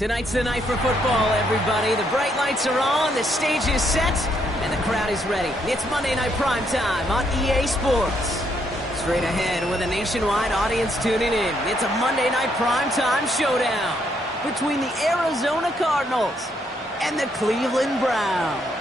Tonight's the night for football, everybody. The bright lights are on, the stage is set, and the crowd is ready. It's Monday Night Primetime on EA Sports. Straight ahead with a nationwide audience tuning in, it's a Monday Night Primetime showdown between the Arizona Cardinals and the Cleveland Browns.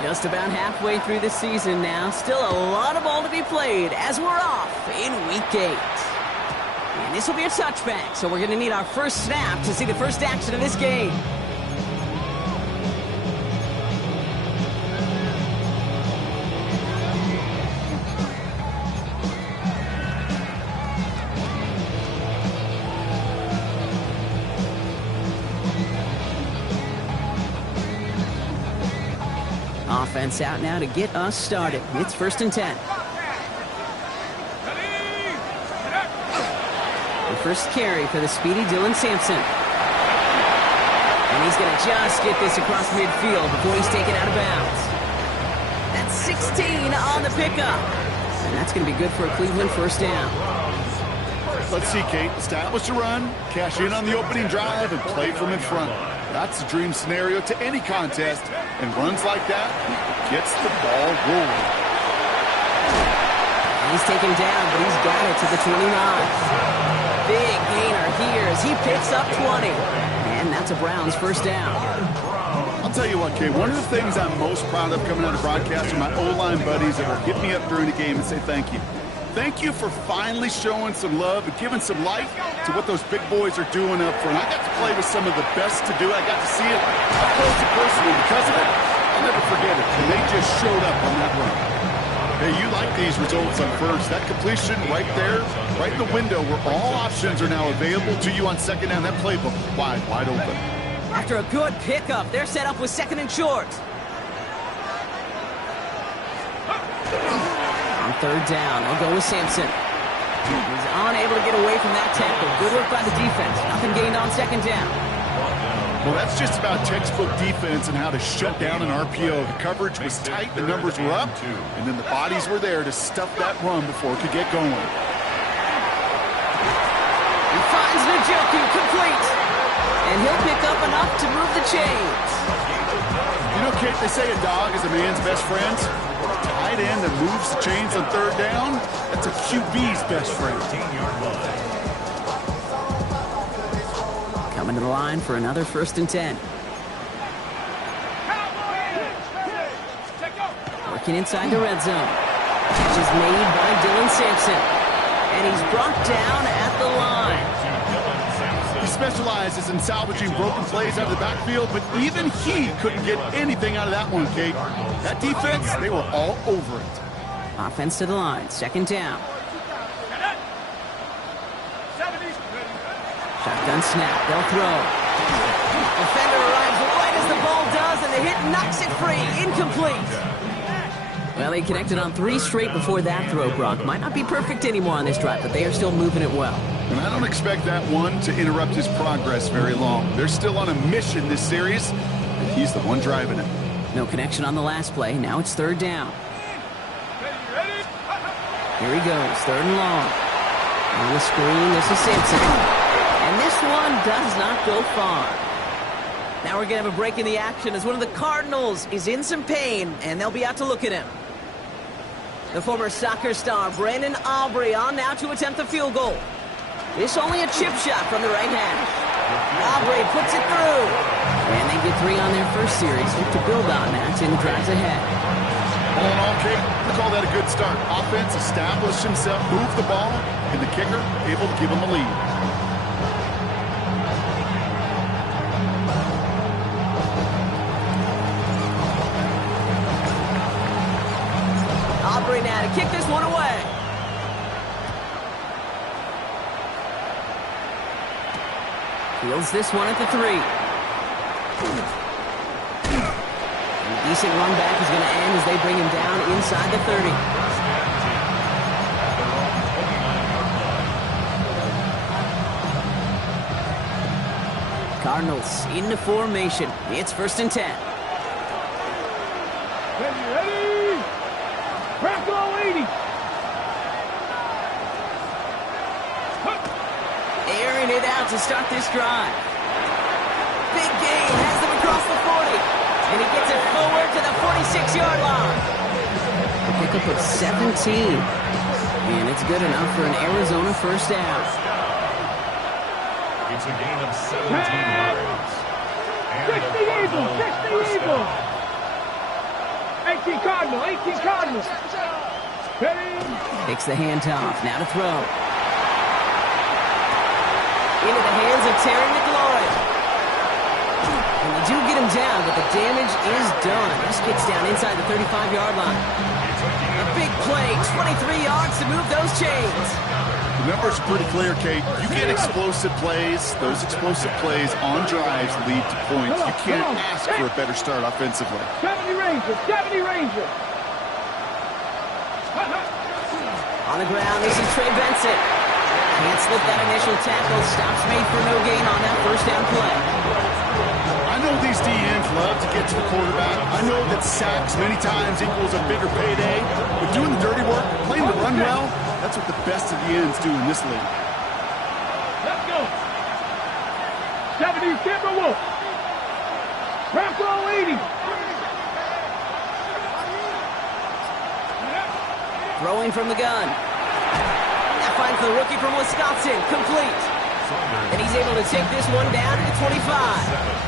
Just about halfway through the season now. Still a lot of ball to be played as we're off in Week 8. And this will be a touchback, so we're going to need our first snap to see the first action of this game. Offense out now to get us started. It's 1st and 10. The first carry for the speedy Dylan Sampson. And he's going to just get this across midfield before he's taken out of bounds. That's 16 on the pickup. And that's going to be good for a Cleveland first down. Let's see, Kate. Establish a run, cash in on the opening drive, and play from in front. That's the dream scenario to any contest, and runs like that gets the ball rolling. He's taken down, but he's got it to the 29. Big gainer here as he picks up 20. And that's a Browns first down. I'll tell you what, Kate, one of the things I'm most proud of coming out of broadcast are my O-line buddies that will hit me up during the game and say thank you. Thank you for finally showing some love and giving some life to what those big boys are doing up front. I got to play with some of the best to do it. I got to see it up close and personal. Because of it, I'll never forget it. And they just showed up on that run. Hey, you like these results on first. That completion right there, right in the window where all options are now available to you on second down. That playbook wide open. After a good pickup, they're set up with 2nd and short. On 3rd down, I'll go with Sampson. He's unable to get away from that tackle. Good work by the defense. Nothing gained on 2nd down. Well, that's just about textbook defense and how to shut down an RPO. The coverage was tight, the numbers were up, and then the bodies were there to stuff that run before it could get going. He finds Njoku complete. And he'll pick up enough to move the chains. You know, Kate, they say a dog is a man's best friend. Tight end that moves the chains on 3rd down, that's a QB's best friend. Coming to the line for another 1st and 10. Working inside the red zone. Catch is made by Dylan Sampson. And he's brought down at the line. He specializes in salvaging broken plays out of the backfield, but even he couldn't get anything out of that one, Kate. That defense, they were all over it. Offense to the line, 2nd down. Shotgun snap, they'll throw. Defender arrives right as the ball does, and the hit knocks it free. Incomplete. Well, they connected on 3 straight before that throw, Brock. Might not be perfect anymore on this drive, but they are still moving it well. And I don't expect that one to interrupt his progress very long. They're still on a mission this series, and he's the one driving it. No connection on the last play. Now it's 3rd down. Here he goes, 3rd and long. On the screen, this is Sampson. And this one does not go far. Now we're going to have a break in the action as one of the Cardinals is in some pain, and they'll be out to look at him. The former soccer star, Brandon Aubrey, on now to attempt the field goal. This only a chip shot from the right hash. Aubrey puts it through. And they get 3 on their first series. Look to build on that in the drives ahead. All in all, Kate, we call that a good start. Offense established himself, moved the ball, and the kicker able to give him a lead. Aubrey now to kick this one away. Fields this one at the 3. Decent run back is going to end as they bring him down inside the 30. Cardinals into formation. It's 1st and 10. Ready? Crackle 80. Airing it out to start this drive. Big gain, has them across the 40. And he gets it forward to the 46-yard line. A pickup of 17. And it's good enough for an Arizona first down. It's a gain of 17 yards. 60 Eagles, 60 Eagles. 18 Cardinal, 18 Cardinal. Ready? Takes the handoff, now to throw. Into the hands of Terry McLaurin. And they do get him down, but the damage is done. This gets down inside the 35-yard line. A big play, 23 yards to move those chains. The numbers are pretty clear, Kate. You get explosive plays. Those explosive plays on drives lead to points. You can't ask for a better start offensively. 70 Rangers, 70 Rangers. On the ground, this is Trey Benson. Can't slip that initial tackle. Stops made for no gain on that first down play. I know these DNs love to get to the quarterback. I know that sacks many times equals a bigger payday. But doing the dirty work, playing the run well, that's what the best of the ends do in this league. Let's go. 70 Timberwolf. Crackle 80. Throwing from the gun. That finds the rookie from Wisconsin. Complete. And he's able to take this one down to the 25.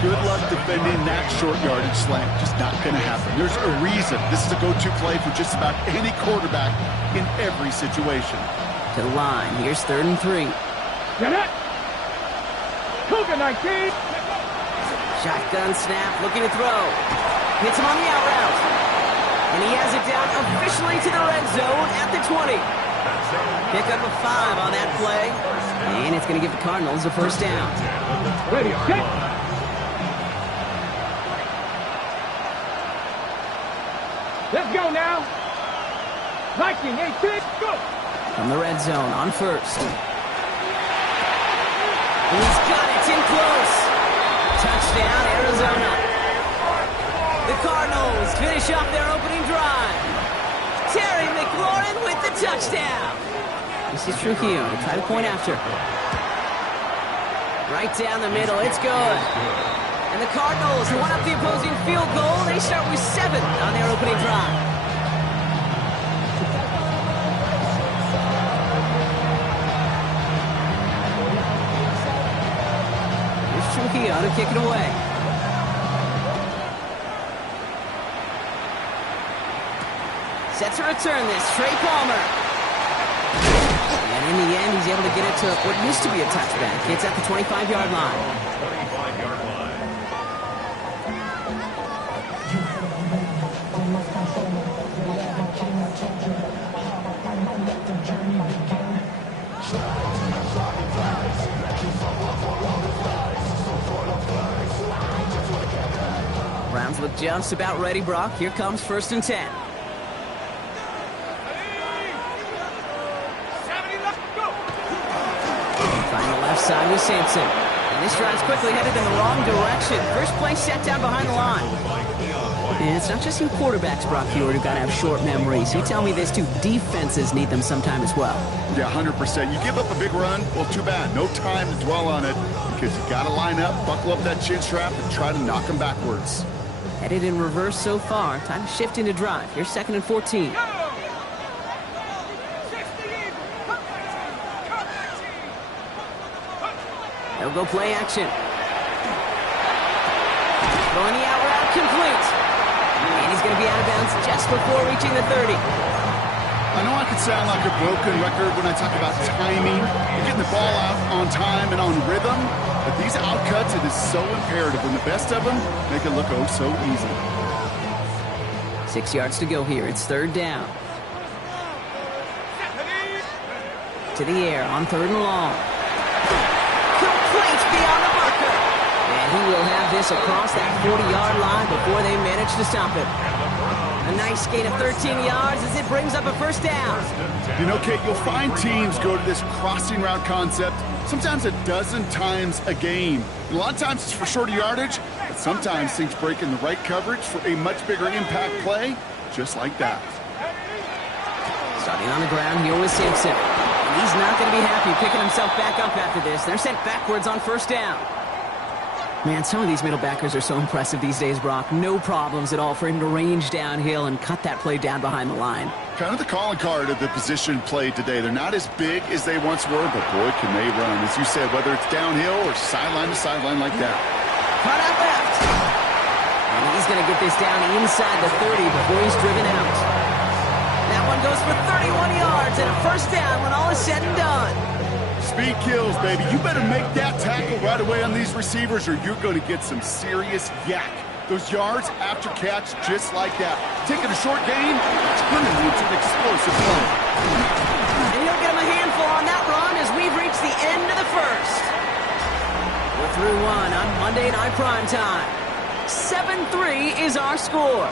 Good luck defending that short yardage slant. Just not going to happen. There's a reason. This is a go-to play for just about any quarterback in every situation. To the line. Here's 3rd and 3. Get it. Cougar 19. Shotgun snap. Looking to throw. Hits him on the out route. And he has it down officially to the red zone at the 20. Pick up a 5 on that play. And it's going to give the Cardinals a first down. Ready, set. Let's go now. Viking 18, go. From the red zone on 1st. And he's got it. It's in close. Touchdown, Arizona. The Cardinals finish off their opening drive. Terry McLaurin with the touchdown. This is Trujillo to try to point after. Right down the middle. It's good. And the Cardinals, who won up the opposing field goal, they start with 7 on their opening drive. Here's Trujillo to kick it away. Set to return this, Trey Palmer. And in the end, he's able to get it to what used to be a touchback. It's at the 25-yard line. 25-yard line. Browns look just about ready, Brock. Here comes 1st and 10. Side with Sampson. And this drive's quickly headed in the wrong direction. First play set down behind the line. And it's not just you quarterbacks, Brock Hewitt, who've got to have short memories. You tell me this too, defenses need them sometime as well. Yeah, 100%. You give up a big run, well, too bad. No time to dwell on it because you got to line up, buckle up that chin strap, and try to knock them backwards. Headed in reverse so far. Time to shift into drive. Here's 2nd and 14. They'll go play action. Throwing the out route complete. And he's going to be out of bounds just before reaching the 30. I know I could sound like a broken record when I talk about timing and getting the ball out on time and on rhythm, but these outcuts, it is so imperative. And the best of them make it look oh so easy. 6 yards to go here. It's 3rd down. To the air on 3rd and long. Complete beyond the marker. And he will have this across that 40-yard line before they manage to stop it. A nice gain of 13 yards as it brings up a first down. You know, Kate, you'll find teams go to this crossing route concept sometimes a dozen times a game. And a lot of times it's for shorter yardage, but sometimes things break in the right coverage for a much bigger impact play, just like that. Starting on the ground here with Simpson. And he's not going to be happy picking himself back up after this. They're sent backwards on first down. Man, some of these middle backers are so impressive these days, Brock. No problems at all for him to range downhill and cut that play down behind the line. Kind of the calling card of the position played today. They're not as big as they once were, but boy, can they run. As you said, whether it's downhill or sideline to sideline like that. Cut out left. And he's going to get this down inside the 30 before he's driven out. That one goes for 31 yards and a first down when all is said and done. Speed kills, baby. You better make that tackle right away on these receivers or you're going to get some serious yak. Those yards after catch just like that. Taking a short gain, turning it into an explosive play. And he'll get him a handful on that run as we've reached the end of the first. We're through one on Monday Night Primetime. 7-3 is our score.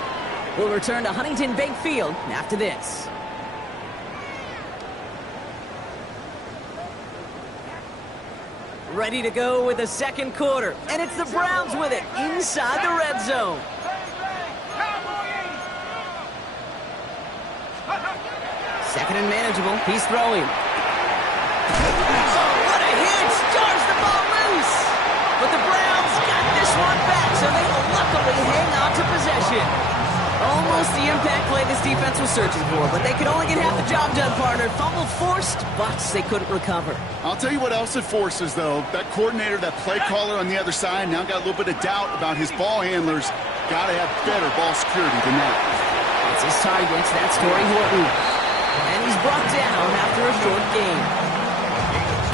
We'll return to Huntington Bank Field after this. Ready to go with the second quarter, and it's the Browns with it inside the red zone. Second and manageable. He's throwing. Oh, what a hit! Stars the ball loose. But the Browns got this one back, so they will luckily hang on to possession. Almost the impact play this defense was searching for, but they could only get half the job done, partner. Fumble forced, but they couldn't recover. I'll tell you what else it forces, though. That coordinator, that play caller on the other side, now got a little bit of doubt about his ball handlers. Got to have better ball security than that. It's his target. That's Torrey Horton. And he's brought down after a short game.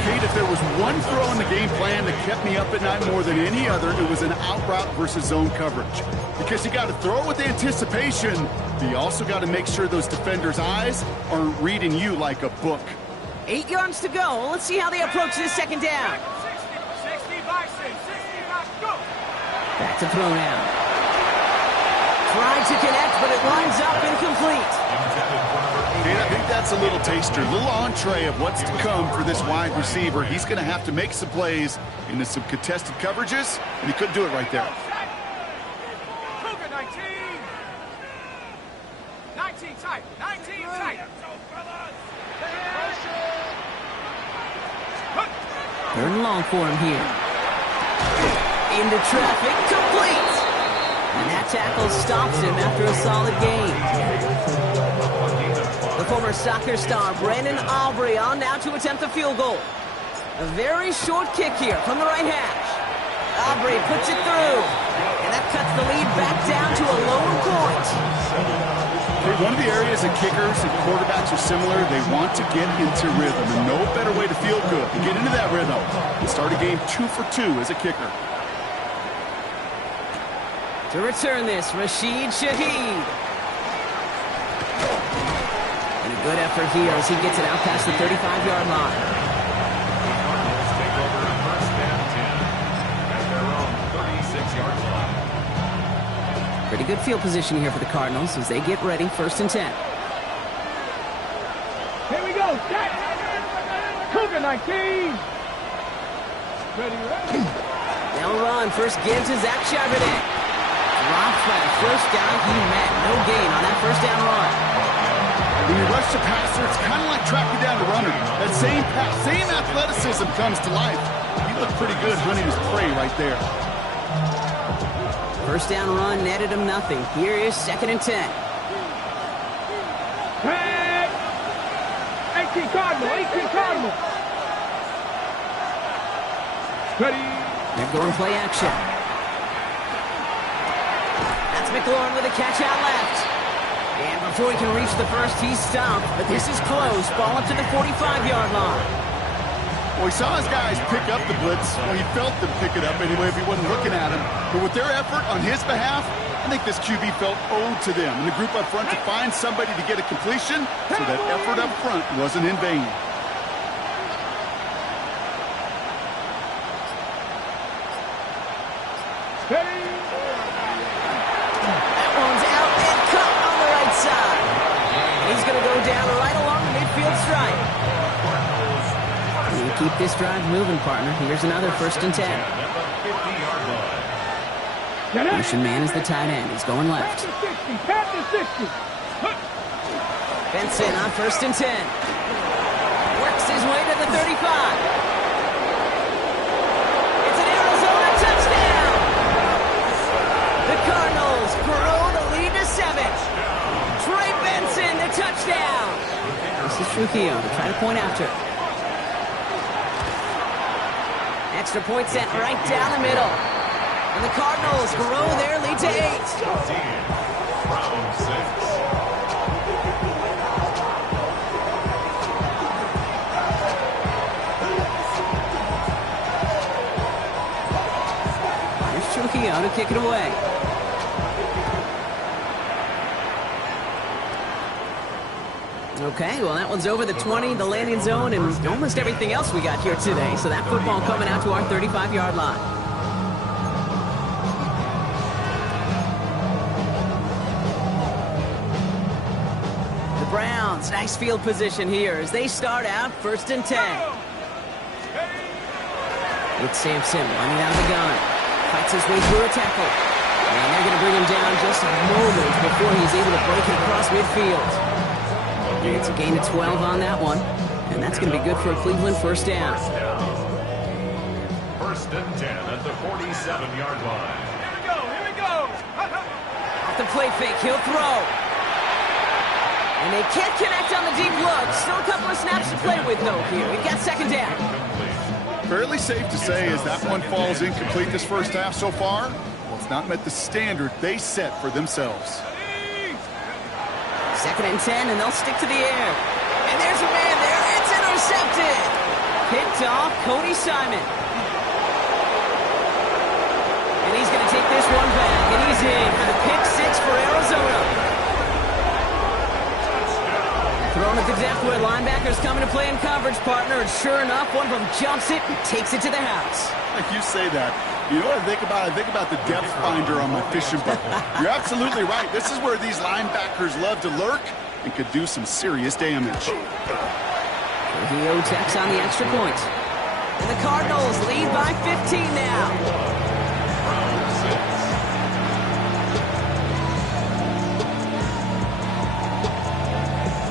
Kate, if there was one throw in the game plan that kept me up at night more than any other, it was an out route versus zone coverage. Because you got to throw it with anticipation, but you also got to make sure those defenders' eyes aren't reading you like a book. 8 yards to go. Let's see how they approach this second down. 60 by 6, 60 by go. Back to throw now. Tried to connect, but it lines up incomplete. And I think that's a little taster, a little entree of what's to come for this wide receiver. He's going to have to make some plays into some contested coverages, and he couldn't do it right there. 19 tight, 19 tight. Third and long for him here. Into traffic, complete. And that tackle stops him after a solid gain. The former soccer star, Brandon Aubrey, on now to attempt the field goal. A very short kick here from the right hash. Aubrey puts it through. And that cuts the lead back down to a lower point. One of the areas that kickers and quarterbacks are similar, they want to get into rhythm. And no better way to feel good than get into that rhythm and start a game 2 for 2 as a kicker. To return this, Rashid Shaheed. And a good effort here as he gets it out past the 35-yard line. Cardinals take over on first and 10 at their own 36-yard line. Pretty good field position here for the Cardinals as they get ready, first and 10. Here we go. Set. Cougar 19. Ready. They'll run. First give to Zach Charbonnet. Dropped by the first down he met. No gain on that first down run. When you rush the passer, it's kind of like tracking down the runner. That same pass, same athleticism comes to life. You look pretty good hunting his prey right there. First down run netted him nothing. Here is second and 10. Hey! 18 Cardinal, 18 Cardinal. Ready. They're going play action. That's McLaurin with a catch out left. And before he can reach the first, he's stopped. But this is close. Ball up to the 45-yard line. Well, he saw his guys pick up the blitz. Well, he felt them pick it up anyway if he wasn't looking at him. But with their effort on his behalf, I think this QB felt owed to them. And the group up front to find somebody to get a completion, so that effort up front wasn't in vain. Ready. That one's out and cut on the right keep this drive moving, partner. Here's another 1st and 10. At the 50-yard line. Motion man is the tight end. He's going left. Pass to 60. Benson on 1st and 10. Works his way to the 35. It's an Arizona touchdown. The Cardinals grow the lead to 7. Trey Benson, the touchdown. This is Trujillo to try to point after. Extra point sent right down the middle. And the Cardinals grow their lead to 8. Round 6. Trujillo to kick it away. Okay, well, that one's over the 20, the landing zone, and almost everything else we got here today. So that football coming out to our 35-yard line. The Browns, nice field position here as they start out 1st and 10. It's Sampson running out of the gun. Fights his way through a tackle. And they're going to bring him down just moments before he's able to break it across midfield. And it's a gain of 12 on that one. And that's going to be good for a Cleveland 1st down. 1st and 10 at the 47-yard line. Here we go. Off the play fake, he'll throw. And they can't connect on the deep look. Still a couple of snaps to play with, though, here. We've got 2nd down. Fairly safe to say as that one falls incomplete this first half so far, well, it's not met the standard they set for themselves. 2nd and 10, and they'll stick to the air. And there's a man there. It's intercepted. Picked off Cody Simon. And he's going to take this one back, and he's in for the pick 6 for Arizona. Thrown at the depth where linebackers coming to play in coverage, partner, and sure enough, one of them jumps it and takes it to the house. Like you say that. You know what I think about? I think about the depth finder on my fishing boat. You're absolutely right. This is where these linebackers love to lurk and could do some serious damage. Trujillo tacks on the extra point. And the Cardinals lead by 15 now.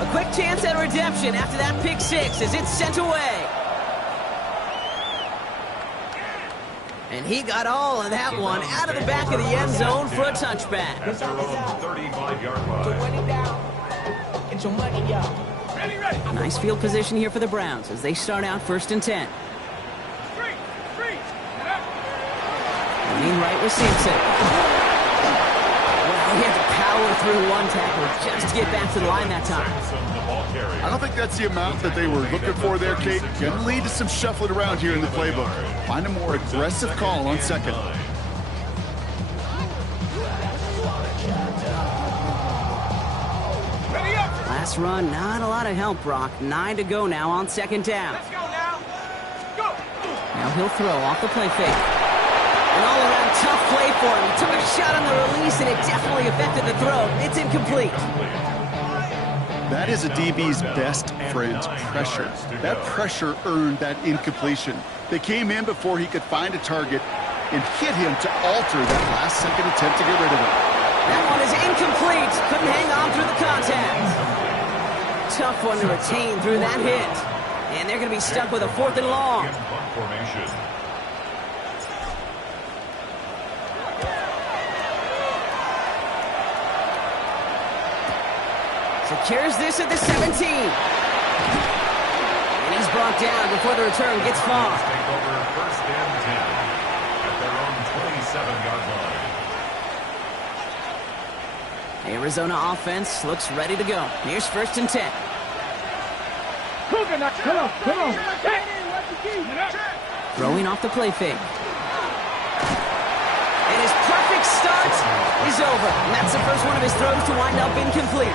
A quick chance at redemption after that pick 6 as it's sent away. And he got all of that one out of the back of the end zone for a touchback. At their own 35-yard line. Get your money, y'all. Ready. Nice field position here for the Browns as they start out 1st and 10. Lean right with Simpson. Well, he had to power through one tackle just to get back to the line that time. I don't think that's the amount that they were looking for there, Kate. Going to lead to some shuffling around here in the playbook. Find a more aggressive call on 2nd. Last run, not a lot of help, Brock. 9 to go now on 2nd down. Let's go now. Go. Now he'll throw off the play fake. An all-around tough play for him. He took a shot on the release, and it definitely affected the throw. It's incomplete. That is a DB's best friend, pressure. That pressure earned that incompletion. They came in before he could find a target and hit him to alter that last-second attempt to get rid of him. That one is incomplete. Couldn't hang on through the contact. Tough one to retain through that hit. And they're going to be stuck with a 4th and long. Formation. Secures this at the 17. And he's brought down before the return gets far. Take over 1st and 10 at their own 27-yard line. Arizona offense looks ready to go. Here's 1st and 10. Come on. Throwing off the play fake. And his perfect start is over. And that's the first one of his throws to wind up incomplete.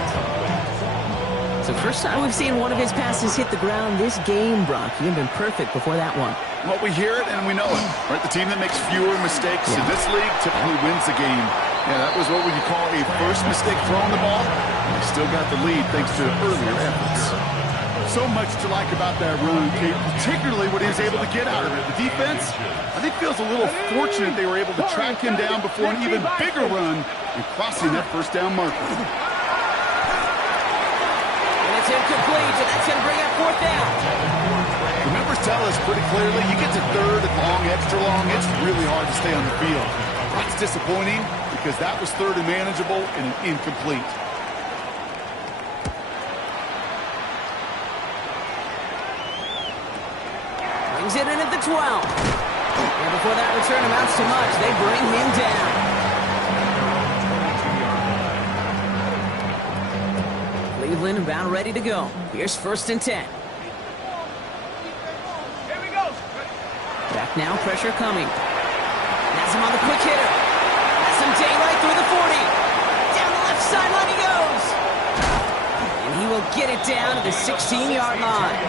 So first time we've seen one of his passes hit the ground this game, Brock. He had been perfect before that one. Well, we hear it and we know it. Right? The team that makes fewer mistakes in this league typically wins the game. Yeah, that was what would you call a first mistake throwing the ball. They still got the lead thanks to earlier efforts. So much to like about that run, Kate, particularly what he was able to get out of it. The defense, I think, feels a little fortunate they were able to track him down before an even bigger run and crossing that first down marker. And it's incomplete, and that's going to bring up fourth down. The numbers tell us pretty clearly, you get to third and long, extra long, it's really hard to stay on the field. That's disappointing because that was third and manageable and an incomplete. Brings it in at the 12. And before that return amounts to much, they bring him down. Cleveland about ready to go. Here's 1st and 10. Here we go. Back now, pressure coming. Has him on the quick hitter. Has some daylight through the 40. Down the left sideline he goes. And he will get it down to the 16-yard line.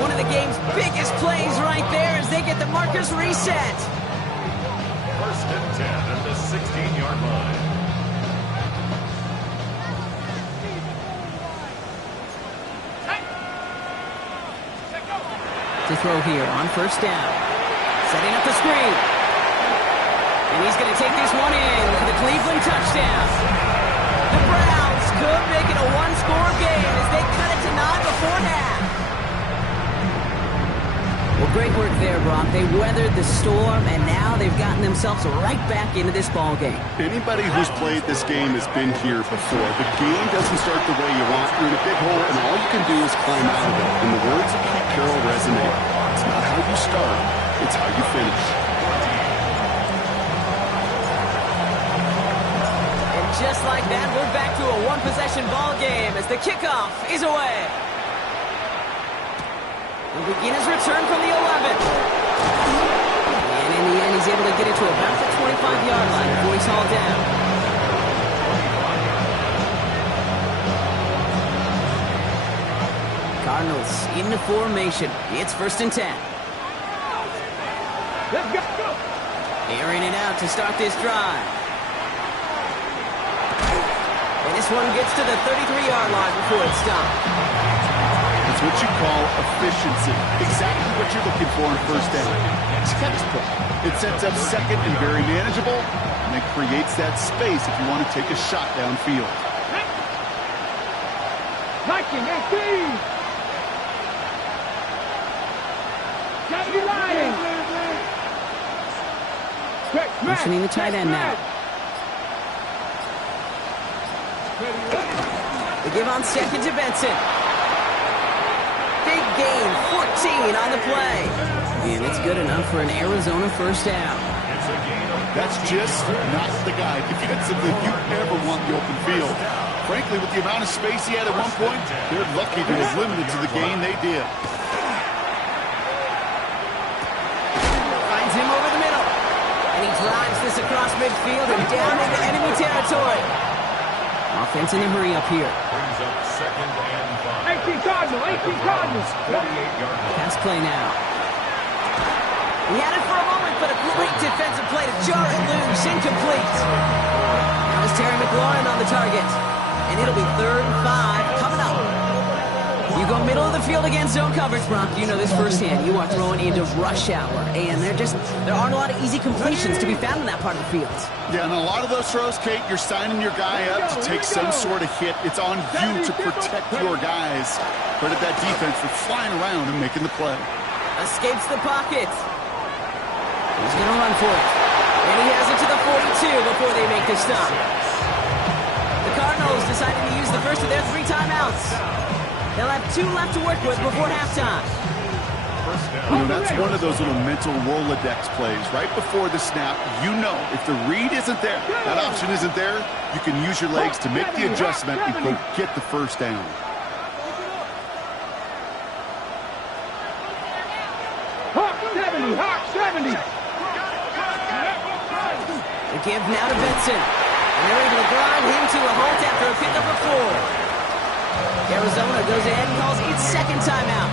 One of the game's biggest plays right there as they get the markers reset. 1st and 10 at the 16-yard line. To throw here on 1st down. Setting up the screen. And he's going to take this one in for the Cleveland touchdown. The Browns could make it a one-score game as they cut it to 9 before half. Well, great work there, Brock. They weathered the storm, and now they've gotten themselves right back into this ball game. Anybody who's played this game has been here before. The game doesn't start the way you want. You're in a big hole, and all you can do is climb out of it. And the words of Pete Carroll resonate. It's not how you start, it's how you finish. And just like that, we're back to a one-possession ball game as the kickoff is away. He'll begin his return from the 11. And in the end, he's able to get it to about the 25-yard line before he's hauled down. Cardinals into formation. It's 1st and 10. Let's go. Airing it out to start this drive. And this one gets to the 33-yard line before it's stopped. It's what you call efficiency. Exactly what you're looking for in 1st down. Textbook. It sets up 2nd and very manageable, and it creates that space if you want to take a shot downfield. Liking 18. Johnny Lyons. Motioning the tight end now. They give on 2nd to Benson. Big gain, 14 on the play. And it's good enough for an Arizona 1st down. That's just not the guy. Defensively, if you ever want the open field. Frankly, with the amount of space he had at one point, they're lucky to have limited to the gain they did. Finds him over the middle. And he drives this across midfield and down into enemy territory. Offense in a hurry up here. Brings up 2nd and 5. 18 Cardinals. 18 Cardinals. 38-yard line. Pass play now. He had it for a moment, but a great defensive play to jar it loose. Incomplete. Now is Terry McLaurin on the target. And it'll be 3rd and 5 coming up. You go middle of the field against zone coverage, Brock. You know this firsthand. You are throwing into rush hour. And there aren't a lot of easy completions to be found in that part of the field. Yeah, and a lot of those throws, Kate, you're signing your guy up to take some sort of hit. It's on you to protect your guys. Credit that defense for flying around and making the play. Escapes the pocket. He's going to run for it. And he has it to the 42 before they make the stop. The Cardinals deciding to use the first of their 3 timeouts. They'll have 2 left to work with before halftime. You know, that's one of those little mental Rolodex plays. Right before the snap, you know if the read isn't there, that option isn't there, you can use your legs to make the adjustment and go get the 1st down. Hawk 70. Hawk 70. The give now to Benson. And they're able to grind him to a halt after a pickup of 4. Arizona goes ahead and calls its 2nd timeout.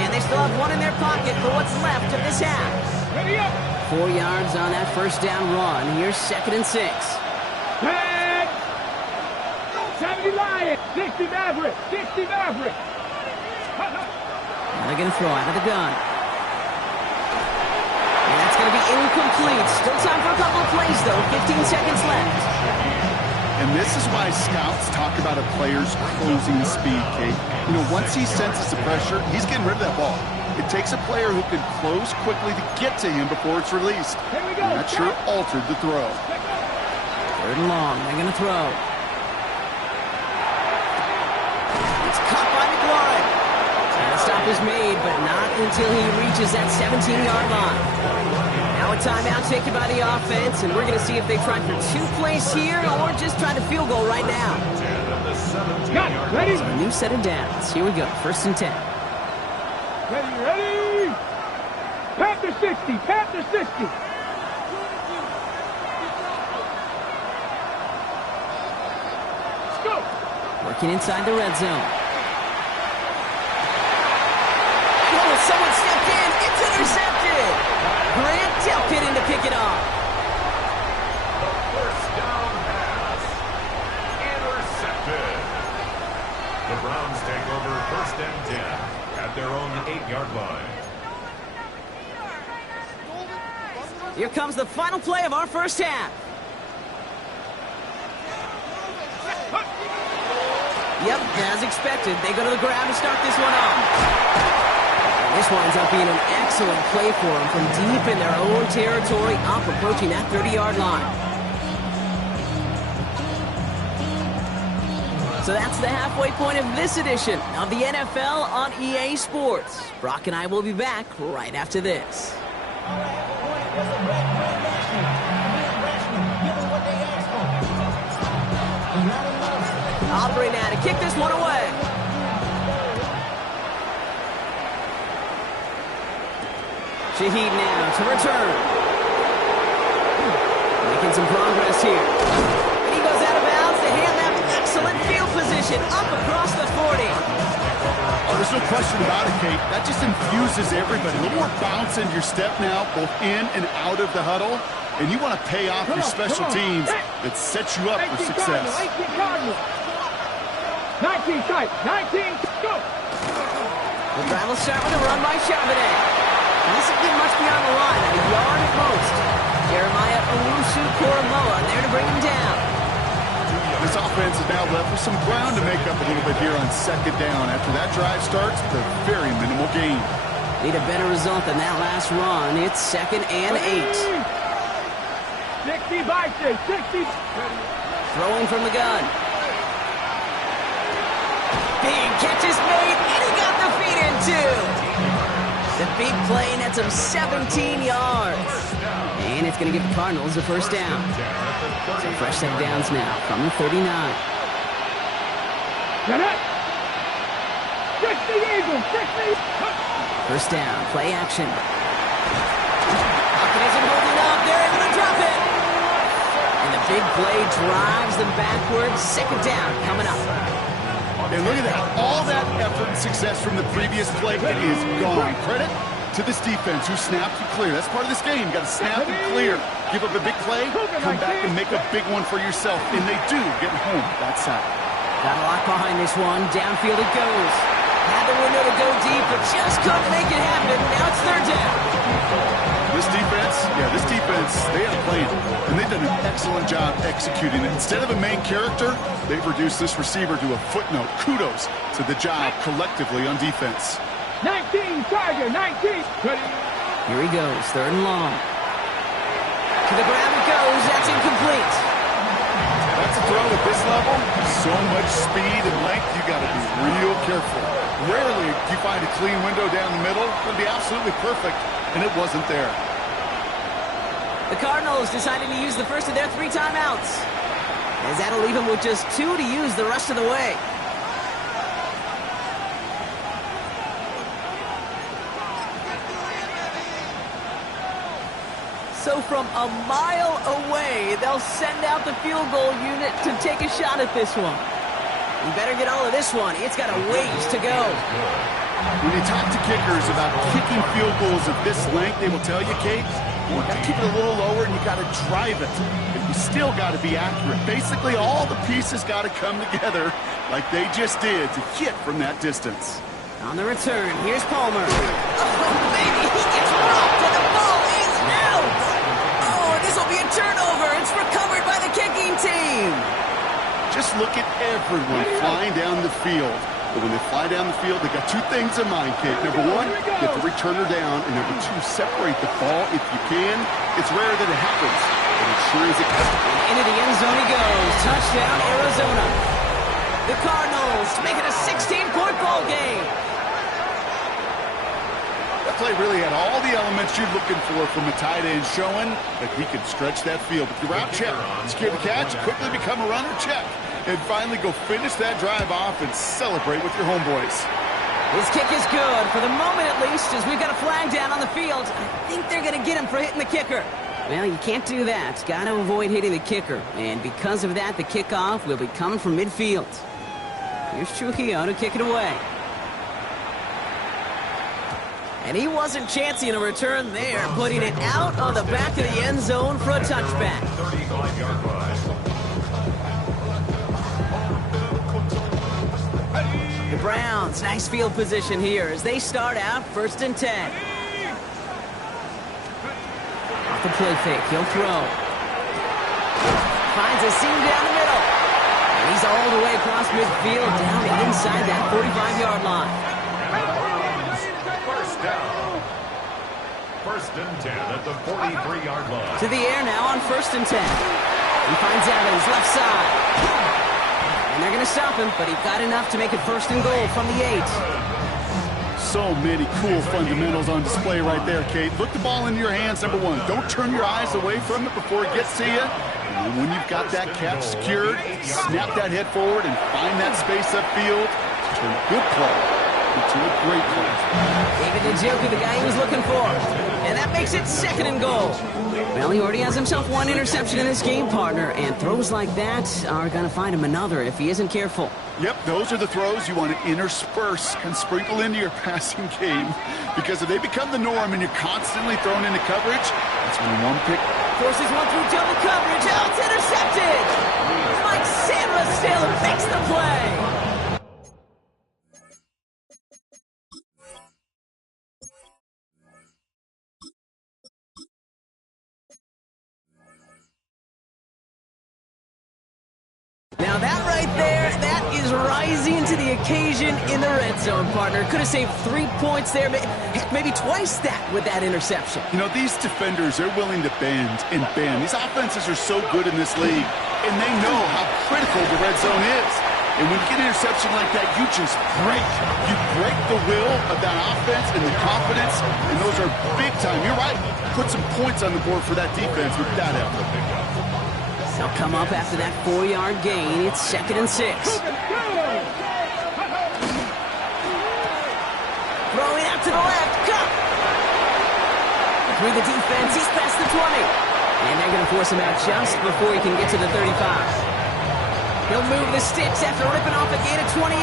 And they still have 1 in their pocket for what's left of this half. 4 yards on that 1st down run. Here's 2nd and 6. 10. 70 Lions. 60 Maverick. 60 Maverick. They're going to throw out of the gun. And that's going to be incomplete. Still time for a couple of plays, though. 15 seconds left. And this is why scouts talk about a player's closing speed, Kate. You know, once he senses the pressure, he's getting rid of that ball. It takes a player who can close quickly to get to him before it's released. And that sure altered the throw. 3rd and long. They're going to throw. It's caught by McLaurin. And a stop is made, but not until he reaches that 17-yard line. Now a timeout taken by the offense, and we're going to see if they try for 2 plays here or just try to field goal right now. Got it. Ready? So a new set of downs. Here we go. 1st and 10. Ready? Panther 60. Panther 60. Let's go. Working inside the red zone. Oh, someone stepped in. It's intercepted. Grant Delpit in to pick it off. The 1st down pass. Intercepted. The Browns take over 1st and 10 at their own 8-yard line. Here comes the final play of our 1st half. Yep, as expected, they go to the ground to start this one off. And this winds up being an excellent play for them from deep in their own territory, up approaching that 30-yard line. So that's the halfway point of this edition of the NFL on EA Sports. Brock and I will be back right after this. Aubrey now to kick this one away. Shaheed now to return. Making some progress here. And he goes out of bounds to hand them excellent field position up across the 40. Oh, there's no question about it, Kate. That just infuses everybody. A little more bounce in your step now, both in and out of the huddle. And you want to pay off your special teams that sets you up for success. 19 Cardinals. 19 tight. 19. Go. The drive will start with a run by Charbonnet. And this will get much beyond the line, a yard at most. Jeremiah Owusu-Koramoah there to bring him down. This offense is now left with some ground to make up a little bit here on 2nd down. After that drive starts, with a very minimal gain. Need a better result than that last run. It's 2nd and 8. 60 by 60. Throwing from the gun. Big catch is made, and he got the feet in too. The big play nets him 17 yards. And it's going to give the Cardinals a 1st down. So fresh set of downs now from the 39. Get it. 60 Eagles. 60. 1st down, play action. Pocket isn't holding up. They're able to drop it. And the big play drives them backwards. 2nd down coming up. And look at that. All that effort and success from the previous play is gone. Credit to this defense who snapped and clear. That's part of this game. You got to snap and clear. Give up a big play, come back and make a big one for yourself. And they do get home that side. Got a lot behind this one. Downfield it goes. Had the window to go deep, but just couldn't make it happen. Now it's 3rd down. This defense, they have a plan. And they've done an excellent job executing it. Instead of a main character, they've reduced this receiver to a footnote. Kudos to the job collectively on defense. 19 Tiger. 19. Ready. Here he goes, 3rd and long. To the ground it goes. That's incomplete. That's a throw at this level. So much speed and length, you got to be real careful. Rarely do you find a clean window down the middle. It would be absolutely perfect, and it wasn't there. The Cardinals decided to use the first of their 3 timeouts, as that'll leave them with just 2 to use the rest of the way. So from a mile away, they'll send out the field goal unit to take a shot at this one. You better get all of this one. It's got a ways to go. When you talk to kickers about kicking field goals of this length, they will tell you, Kate, you got to keep it a little lower and you got to drive it. But you still got to be accurate. Basically, all the pieces got to come together like they just did to hit from that distance. On the return, here's Palmer. Oh, baby, he gets rocked and the ball is out. Oh, this will be a turnover. It's recovered by the kicking team. Just look at everyone flying down the field. But when they fly down the field, they got two things in mind, Kate. Number one, get the returner down. And number two, separate the ball if you can. It's rare that it happens, but it sure is it can. Into the end zone he goes. Touchdown, Arizona. The Cardinals make it a 16-point ball game. That play really had all the elements you're looking for from a tight end, showing that he can stretch that field. With your route check, secure the catch, quickly become a runner check, and finally go finish that drive off and celebrate with your homeboys. His kick is good, for the moment at least, as we've got a flag down on the field. I think they're going to get him for hitting the kicker. Well, you can't do that. Got to avoid hitting the kicker. And because of that, the kickoff will be coming from midfield. Here's Trujillo to kick it away. And he wasn't chancing a return there, putting it out on the back of the end zone for a touchback. 35-yard line. The Browns, nice field position here as they start out 1st and 10. Off the play fake, he'll throw. Finds a seam down the middle. And he's all the way across midfield, down inside that 45-yard line. First down. 1st and 10 at the 43-yard line. To the air now on 1st and 10. He finds Evans, left side. And they're going to stop him, but he got enough to make it 1st and goal from the 8. So many cool fundamentals on display right there, Kate. Look the ball into your hands, number one. Don't turn your eyes away from it before it gets to you. And when you've got that catch secured, snap that head forward and find that space upfield. Turn a good play into a great play. David Njoku, the guy he was looking for. And that makes it 2nd and goal. Well, he already has himself one interception in this game, partner. And throws like that are going to find him another if he isn't careful. Yep, those are the throws you want to intersperse and sprinkle into your passing game. Because if they become the norm and you're constantly thrown into coverage, that's when one pick Forces one through double coverage. Oh, it's intercepted. Mike Sandra still makes the play. Now that right there, that is rising to the occasion in the red zone, partner. Could have saved 3 points there, heck, maybe twice that with that interception. You know, these defenders, they're willing to bend and bend. These offenses are so good in this league, and they know how critical the red zone is. And when you get an interception like that, you just break. You break the will of that offense and the confidence, and those are big time. You're right. Put some points on the board for that defense with that effort. They'll come up after that 4-yard gain. It's 2nd and 6. Throwing out to the left. Cut! Through the defense, he's past the 20. And they're going to force him out just before he can get to the 35. He'll move the sticks after ripping off a gain of 28.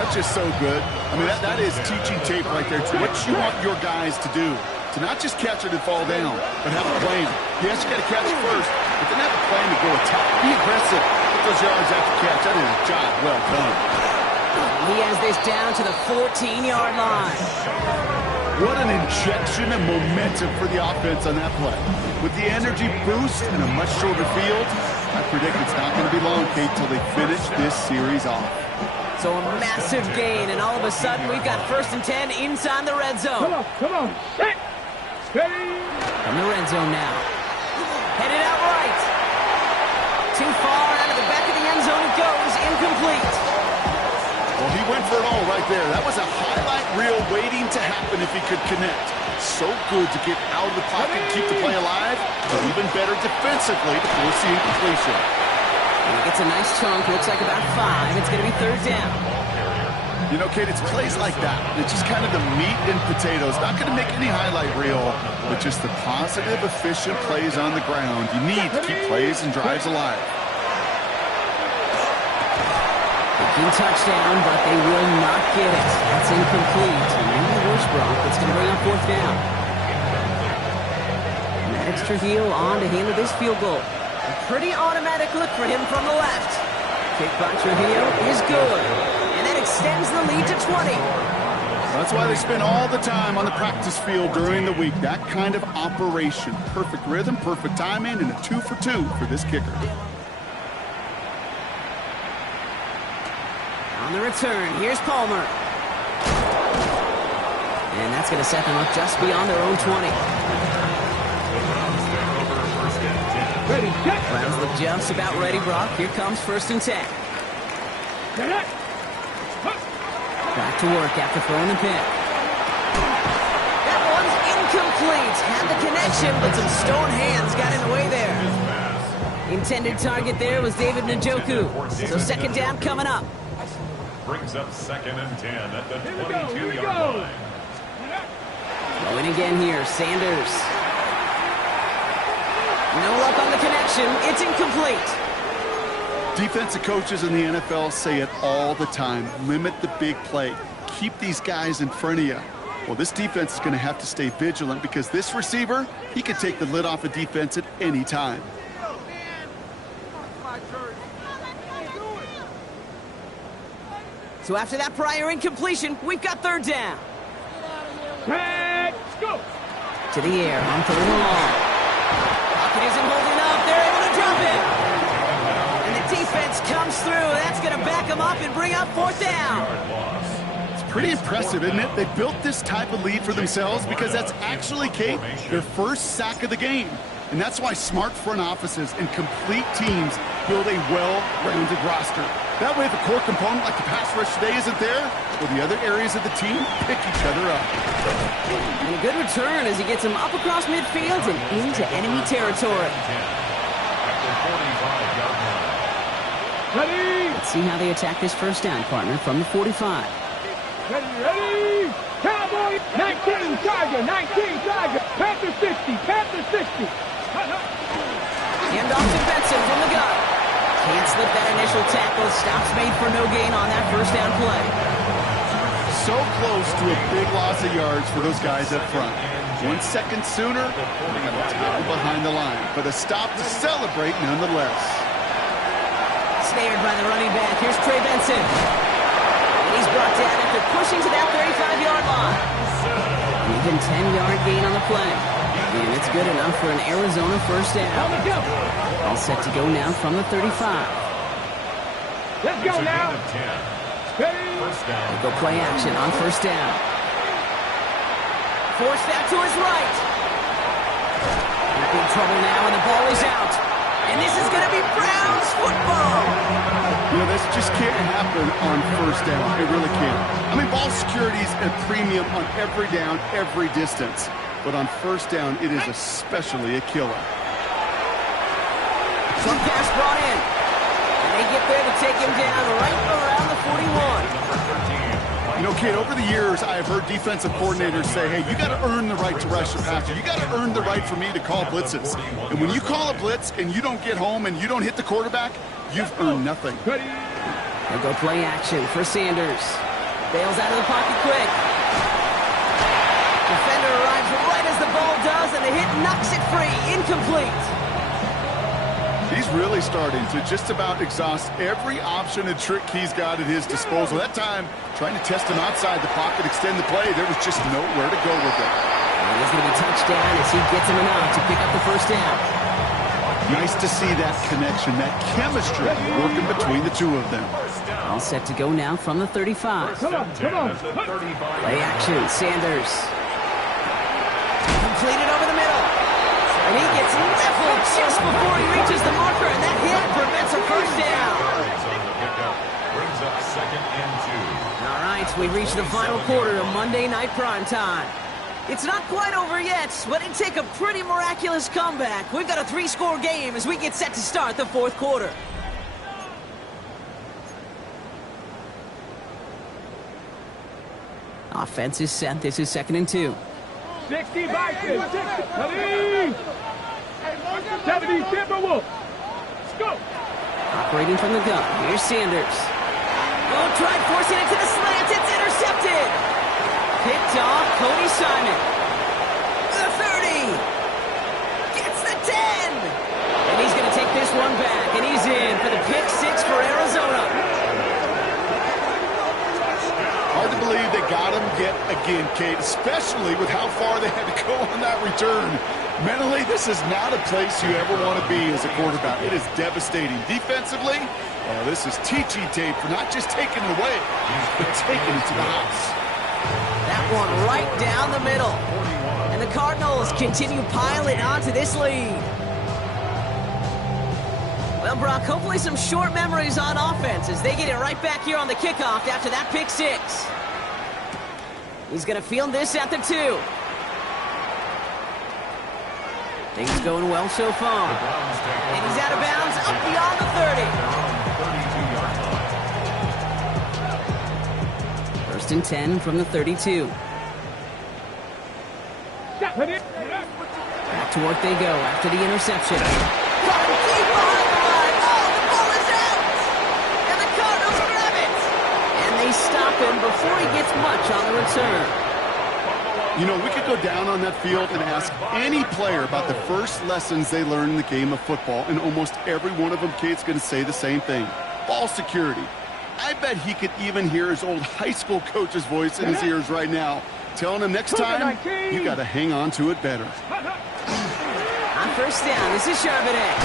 That's just so good. I mean, that is teaching tape right there. It's what you want your guys to do. To not just catch it and fall down, but have a plan. Yes, you got to catch it first, but then have a plan to go attack. Be aggressive. Get those yards after catch. That is a job well done. He has this down to the 14-yard line. What an injection of momentum for the offense on that play. With the energy boost and a much shorter field, I predict it's not going to be long, Kate, till they finish this series off. So a massive gain, and all of a sudden we've got 1st and 10 inside the red zone. Come on, set, steady. From the red zone now. Headed out right. Too far out of the back of the end zone it goes, incomplete. Well, he went for it all right there. That was a highlight reel waiting to happen if he could connect. So good to get out of the pocket, keep the play alive, but even better defensively to force the incompletion. And he gets a nice chunk, looks like about 5. It's going to be 3rd down. You know, Kate, it's plays like that. It's just kind of the meat and potatoes. Not going to make any highlight reel, but just the positive, efficient plays on the ground. You need to keep plays and drives alive. Big touchdown, but they will not get it. That's incomplete. And maybe the worst Brock. It's going to bring up 4th down. Maddox Trujillo on to handle this field goal. A pretty automatic look for him from the left. Kick by Trujillo is good. And that extends the lead to 20. That's why they spend all the time on the practice field during the week. That kind of operation. Perfect rhythm, perfect timing, and a 2 for 2 for this kicker. On the return, here's Palmer. And that's going to set them up just beyond their own 20. Ready, check. Browns look just about ready, Brock. Here comes 1st and 10. Back to work after throwing the pick. That one's incomplete. Had the connection, but some stone hands got in the way there. Intended target there was David Njoku. So 2nd down coming up. Brings up 2nd and 10 at the 22-yard line. Going again here, Sanders. No luck on the connection. It's incomplete. Defensive coaches in the NFL say it all the time. Limit the big play. Keep these guys in front of you. Well, this defense is going to have to stay vigilant because this receiver, he can take the lid off a defense at any time. So after that prior incompletion, we've got 3rd down. Let's go. To the air, on 3rd and long. Pocket isn't holding up. They're able to drop it. And the defense comes through. That's going to back them up and bring up 4th down. It's pretty impressive, isn't it? They built this type of lead for themselves because that's actually, Kate, their first sack of the game. And that's why smart front offices and complete teams build a well-rounded roster. That way, if a core component like the pass rush today isn't there, well, the other areas of the team pick each other up. And a good return as he gets him up across midfield and into enemy territory. Ready. Let's see how they attack this 1st down, partner, from the 45. Ready, ready. Cowboy. 19 Tiger, 19 Tiger. Panther 60, Panther 60. Hand off to Benson from the gun. Can't slip that initial tackle. Stops made for no gain on that 1st down play. So close to a big loss of yards for those guys up front. 1 second sooner, they're going to tackle behind the line. But a stop to celebrate nonetheless. Snared by the running back. Here's Trey Benson. And he's brought down after pushing to that 35-yard line. Even 10-yard gain on the play. And it's good enough for an Arizona 1st down. All set to go now from the 35. Let's go now. Ready. They'll go play action on 1st down. Forced that to his right. In big trouble now, and the ball is out. And this is going to be Browns football. You know, this just can't happen on 1st down. It really can't. I mean, ball security's at premium on every down, every distance. But on 1st down, it is especially a killer. Some pass brought in. And they get there to take him down right around the 41. You know, Kate, over the years, I have heard defensive coordinators say, hey, you got to earn the right to rush the passer. You got to earn the right for me to call blitzes. And when you call a blitz and you don't get home and you don't hit the quarterback, you've earned nothing. They'll go play action for Sanders. Bails out of the pocket quick. Defender arrives right as the ball does, and the hit knocks it free. Incomplete. He's really starting to just about exhaust every option and trick he's got at his disposal. That time, trying to test him outside the pocket, extend the play, there was just nowhere to go with it. And he's going to be touchdown as he gets him enough to pick up the 1st down. Nice to see that connection, that chemistry working between the two of them. All set to go now from the 35. Come on, come on. Play action, Sanders. Completed over the middle. And he gets leveled just before he reaches the marker, and that hit prevents a 1st down. Brings up 2nd and 2. All right, we've reached the final quarter of Monday Night Primetime. It's not quite over yet, but it'd take a pretty miraculous comeback. We've got a 3-score game as we get set to start the 4th quarter. Offense is set. This is 2nd and 2. 60 Vikings. 60. 70 Timberwolves. Let's go. Operating from the gun. Here's Sanders. Oh, tried forcing it to the slant. It's intercepted. Picked off Cody Simon. The 30. Gets the 10. And he's going to take this one back. And he's in for the pick 6 for Arizona. yet again, Kate, especially with how far they had to go on that return. Mentally, this is not a place you ever want to be as a quarterback. It is devastating. Defensively, this is teaching tape for not just taking it away, but taking it to the house. That one right down the middle. And the Cardinals continue piling onto this lead. Well, Brock, hopefully some short memories on offense as they get it right back here on the kickoff after that pick six. He's going to field this at the 2. Things going well so far. And he's out of bounds up beyond the 30. First and 10 from the 32. Back to work they go after the interception. Caught deep behind the line. Oh, the ball is out! And the Cardinals grab it! And they stop him before he gets much on the return. You know, we could go down on that field and ask any player about the first lessons they learned in the game of football, and almost every one of them, Kate's going to say the same thing. Ball security. I bet he could even hear his old high school coach's voice in his ears right now, telling him next time, you got to hang on to it better. On first down, this is Charbonnet.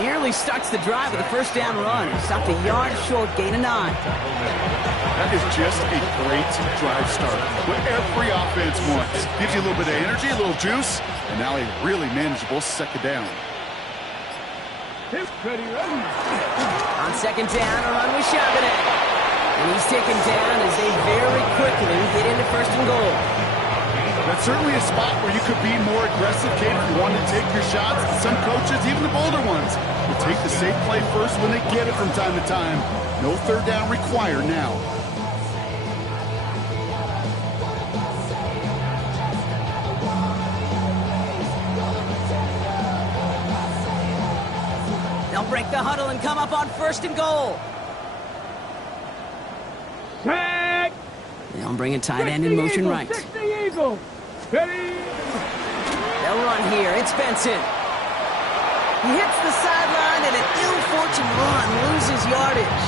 Nearly starts the drive with a first down run. Stopped a yard short, gain of 9. That is just a great drive start. What every offense wants. Gives you a little bit of energy, a little juice, and now a really manageable second down. On second down, a run with Charbonnet. And he's taken down as they very quickly get into first and goal. That's certainly a spot where you could be more aggressive, Kate, if you want to take your shots. Some coaches, even the bolder ones, will take the safe play first when they get it from time to time. No third down required now. They'll break the huddle and come up on first and goal. Tag! They'll bring a tight end in motion right. Eagle. Ready? They'll run here. It's Benson. He hits the sideline and an ill-fortunate run loses yardage.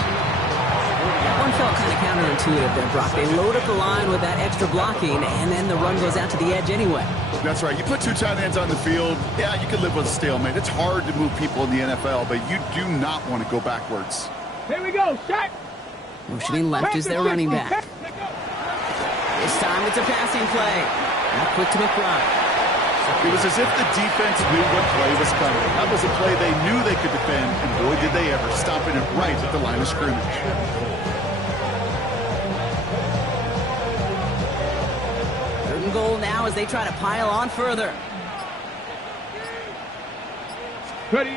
That one felt kind of counterintuitive there, Brock. They load up the line with that extra blocking, and then the run goes out to the edge anyway. That's right. You put 2 tight ends on the field, yeah, you can live with a stalemate. It's hard to move people in the NFL, but you do not want to go backwards. Here we go. Shot. Motioning left is their running back. This time it's a passing play. Now quick to McBride. It was as if the defense knew what play was coming. That was a play they knew they could defend, and boy, did they ever, stopping it right at the line of scrimmage. Third and goal now as they try to pile on further. Ready?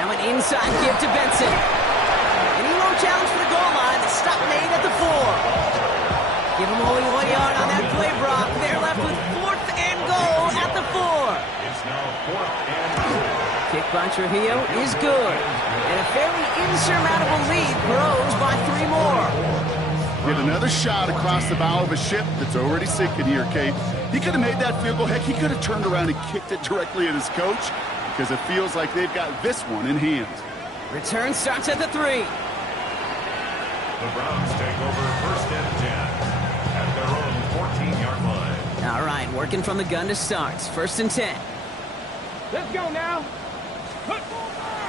Now an inside give to Benson. And he won't challenge for the goal line. The stop made at the 4. Give him only 1 yard on that play, Brock. They're left with 4th and goal at the 4. It's now 4th and goal. Kick by Trujillo is good. And a fairly insurmountable lead grows by 3 more. Get another shot across the bow of a ship that's already sinking here, Kate. He could have made that field goal. Heck, he could have turned around and kicked it directly at his coach because it feels like they've got this one in hand. Return starts at the 3. The Browns take over first and 10 at their own 14-yard line. All right, working from the gun to start. First and 10. Let's go now.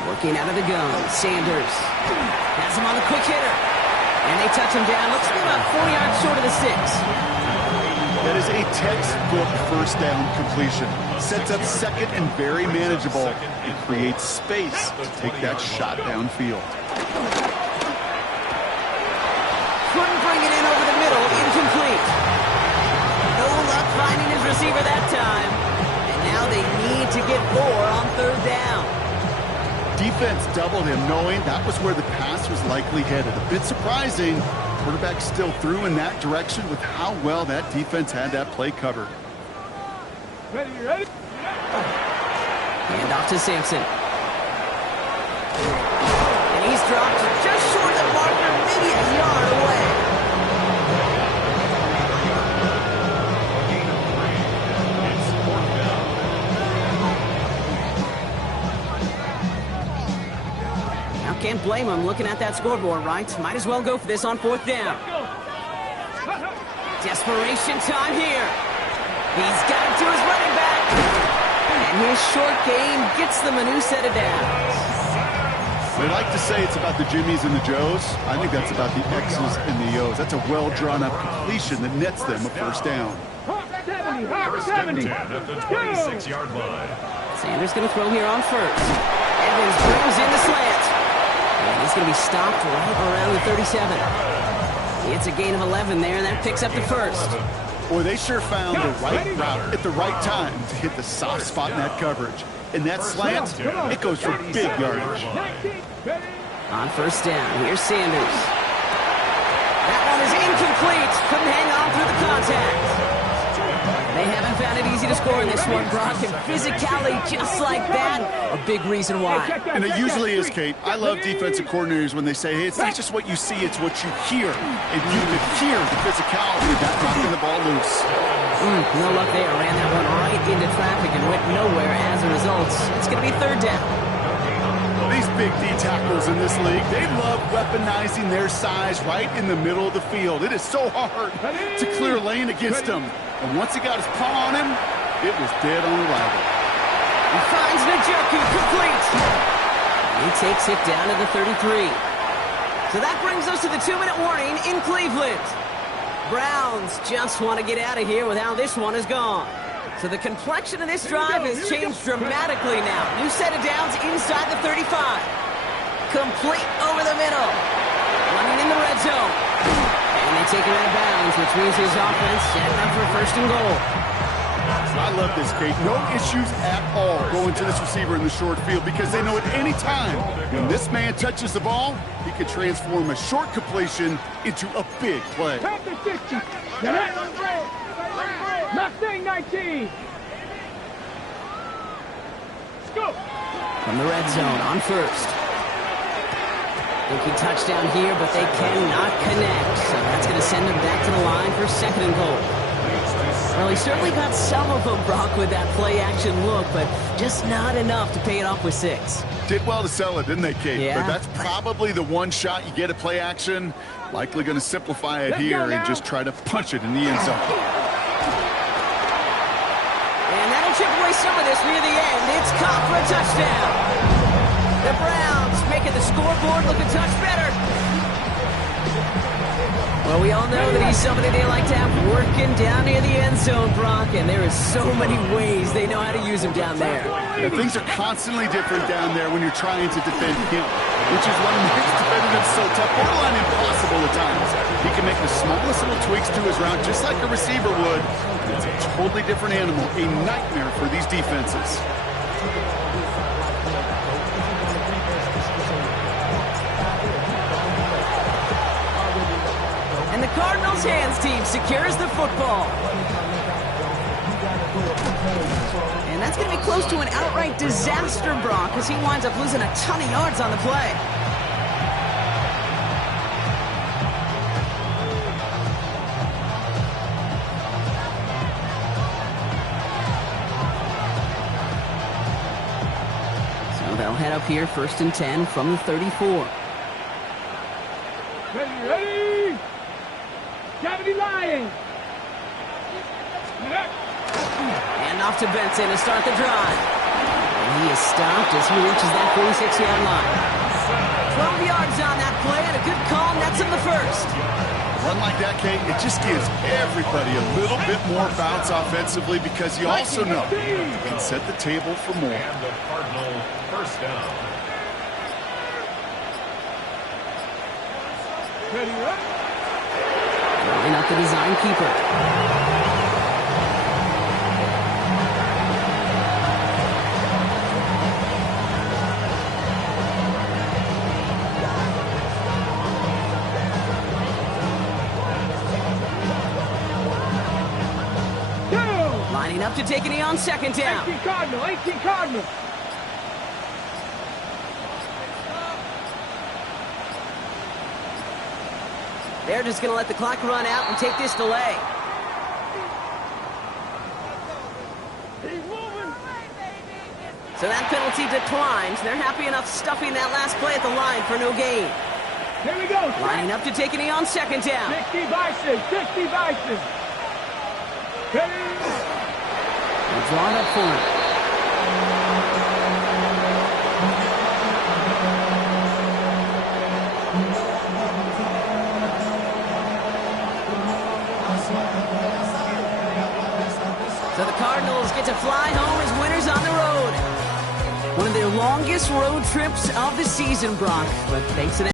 Working out of the gun. Sanders has him on the quick hitter. And they touch him down. Looks to be about 4 yards short of the 6. That is a textbook first down completion. Sets up second and very manageable. It creates space to take that shot downfield. Couldn't bring it in over the middle. Incomplete. No luck finding his receiver that time. And now they need to get 4 on third down. Defense doubled him, knowing that was where the pass was likely headed. A bit surprising. Quarterback still threw in that direction with how well that defense had that play covered. Ready, ready? Hand off to Sampson. And he's dropped just short of the marker, maybe a yard away. It's 4th down. Now can't blame him looking at that scoreboard, right? Might as well go for this on 4th down. Desperation time here. He's got it to his running back. And his short game gets them a new set of downs. They like to say it's about the Jimmies and the Joes. I think that's about the X's and the O's. That's a well-drawn-up completion that nets them a first down. 70, First and 10 at the 26-yard line. Sanders going to throw here on first. Evans brings in the slant. And he's going to be stopped right around the 37. It's a gain of 11 there, and that picks up the first. Boy, they sure found the right route at the right time to hit the soft spot in that coverage. And that slant, it goes for big yardage. On first down, here's Sanders. That one is incomplete. Couldn't hang on through the contact. They haven't found it easy to score in this one, Brock, and physicality just like that, a big reason why. And it usually is, Kate. I love defensive coordinators when they say, hey, it's not just what you see, it's what you hear. And you could hear the physicality of that knocking the ball loose. No luck there. Ran that one right into traffic and went nowhere as a result. It's going to be third down. These big D tackles in this league, they love weaponizing their size right in the middle of the field. It is so hard to clear lane against them. And once he got his paw on him, it was dead on arrival. He finds Njoku complete. He takes it down to the 33. So that brings us to the 2-minute warning in Cleveland. Browns just want to get out of here with how this one is gone. So the complexion of this drive has changed dramatically now. New set of downs inside the 35. Complete over the middle. Running in the red zone. And they take him out of bounds, which means his offense setting up for first and goal. I love this, Kate. No issues at all going to this receiver in the short field because they know at any time when this man touches the ball, he can transform a short completion into a big play. Panther 60. Mustang 19. Let's go. From the red zone on first. Looking touchdown here, but they cannot connect. So that's going to send them back to the line for second and goal. Well, he certainly got some of them, Brock, with that play-action look, but just not enough to pay it off with 6. Did well to sell it, didn't they, Kate? Yeah. But that's probably the one shot you get at play-action. Likely going to simplify it here and just try to punch it in the end zone. And that'll chip away some of this near the end. It's caught for a touchdown. The Browns making the scoreboard look a touch better. Well, we all know that he's somebody they like to have working down near the end zone, Brock, and there is so many ways they know how to use him down there. Yeah, things are constantly different down there when you're trying to defend him, which is what makes defending him so tough, borderline impossible at times. He can make the smallest little tweaks to his route just like a receiver would. It's a totally different animal, a nightmare for these defenses. And the Cardinals' hands team secures the football. And that's going to be close to an outright disaster, Brock, as he winds up losing a ton of yards on the play. So they'll head up here, first and 10 from the 34. Ready? Gravity Lion. And off to Benson to start the drive. And he is stopped as he reaches that 46-yard line. 12 yards on that play, and a good call nets him the first. Run like that, Kate, it just gives everybody a little bit more bounce offensively because you also know you can set the table for more. And the Cardinal first down. Ready, up. Line up the design keeper. Lining up to take a knee on second down. 18 Cardinal, 18 Cardinal. They're just going to let the clock run out and take this delay. He's moving. So that penalty declines. They're happy enough stuffing that last play at the line for no gain. Here we go. Lining up to take a knee on second down. 60 Bison. 60 Bison. Ready? They'll draw it up for him. So the Cardinals get to fly home as winners on the road. One of their longest road trips of the season, Brock. But thanks to them.